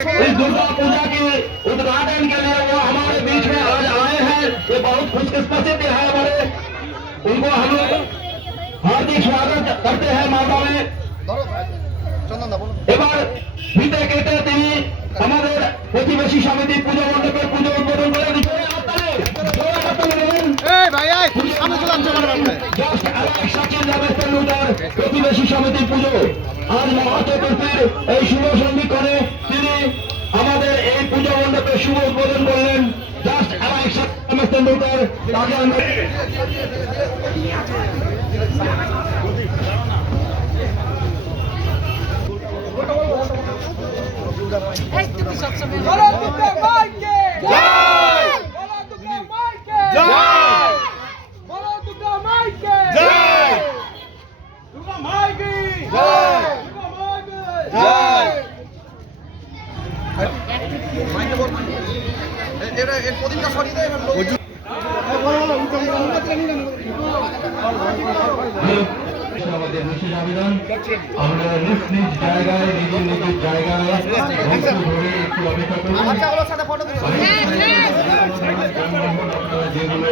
इस दुर्गा पूजा के उद्घाटन के लिए वो हमारे बीच में आज आए हैं ये बहुत खुशकिस्मत है हमारे उनको हम लोग हार्दिक स्वागत करते हैं माता में ধরো চন্দন দা বলো এবার ফিতে কেটে তিনি আমাদের প্রতিবেশী সমিতি পুজো মণ্ডপের পুজো উদ্বোধন করে জোরে হাততালি, জোরে হাততালি দেবেন। এই ভাই এই সামনে চলে আসছে আমার বাপরে Just Alex Sachin Ramesh Tendulkar, প্রতিবেশী সমিতির পুজো আজ মহাচতুর্থীর এই শুভ সন্ধিক্ষণে তিনি তেন্ডুলকর তাকে আমরা বলো দুর্গা মাইকে জয় বলো দুর্গা আমাদের বিশেষ আবেদন আমরা নিজ নিজ জায়গায় নিজের নিজের জায়গায় ধরে একটু অপেক্ষা করুন যেগুলো